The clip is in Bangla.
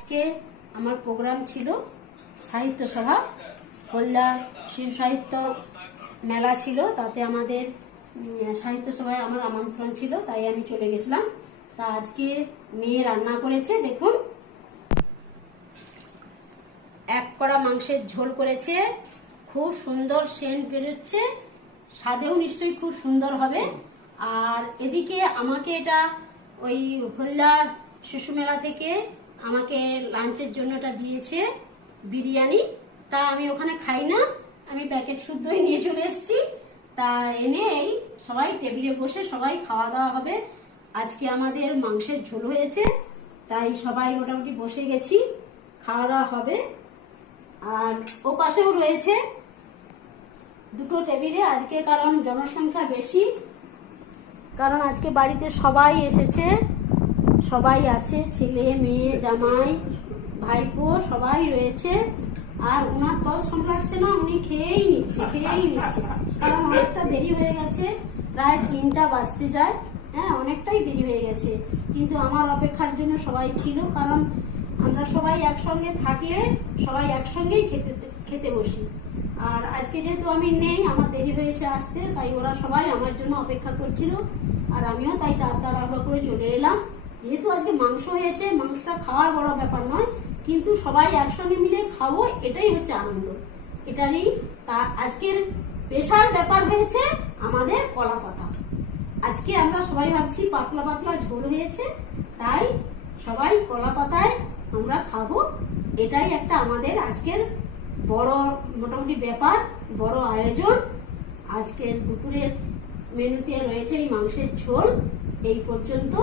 আজকে আমার প্রোগ্রাম ছিল সাহিত্য সভা, হলদা শিশু সাহিত্য মেলা ছিল, তাতে আমাদের সাহিত্য সভায় আমার আমন্ত্রণ ছিল, তাই আমি চলে গেছিলাম। তা আজকে মেয়ে রান্না করেছে, দেখুন এক কড়া মাংসের ঝোল করেছে, খুব সুন্দর সেন্ট বেরোচ্ছে, স্বাদেও নিশ্চয়ই খুব সুন্দর হবে। আর এদিকে আমাকে এটা ওই হলদা শিশু মেলা থেকে আমাকে লাঞ্চের জন্য এটা দিয়েছে বিরিয়ানি। তা আমি ওখানে খাই না, আমি প্যাকেট শুদ্ধই নিয়ে চলে এসেছি। তা এনে সবাই টেবিলে বসে সবাই খাওয়া দাওয়া হবে। আজকে আমাদের মাংসের ঝোল হয়েছে, তাই সবাই মোটামুটি বসে গেছি, খাওয়া দাওয়া হবে। আর ও পাশেও রয়েছে দুটো টেবিলে আজকে, কারণ জনসংখ্যা বেশি, কারণ আজকে বাড়িতে সবাই এসেছে, সবাই আছে, ছেলে মেয়ে জামাই ভাইপো সবাই রয়েছে। আর ওনার তস সামলাচ্ছে না, উনি খেয়েই নিচ্ছে, কারণ অনেকটা দেরি হয়ে গেছে, প্রায় 3টা বাজতে যায়। হ্যাঁ, অনেকটাই দেরি হয়ে গেছে, কিন্তু আমার অপেক্ষার জন্য সবাই ছিল, কারণ আমরা সবাই একসঙ্গে থাকলে সবাই একসঙ্গেই খেতে বসি। আর আজকে যেহেতু আমি নেই, আমার দেরি হয়েছে আসতে, তাই ওরা সবাই আমার জন্য অপেক্ষা করছিল, আর আমিও তাই তাড়াহুড়ো করে চলে এলাম। যেহেতু আজকে মাংস হয়েছে, মাংসটা খাওয়ার বড় ব্যাপার নয়, কিন্তু সবাই একসঙ্গে মিলে খাবো, এটাই হচ্ছে আনন্দ, এটারই। তা আজকের স্পেশাল ব্যাপার হয়েছে আমাদের কলা পাতা। আজকে আমরা সবাই ভাবছি পাতলা পাতলা ঝোল হয়েছে, তাই সবাই কলা পাতায় আমরা খাবো, এটাই একটা আমাদের আজকের বড় মোটামুটি ব্যাপার, বড় আয়োজন। আজকের দুপুরের মেনুতে রয়েছে এই মাংসের ঝোল, এই পর্যন্ত।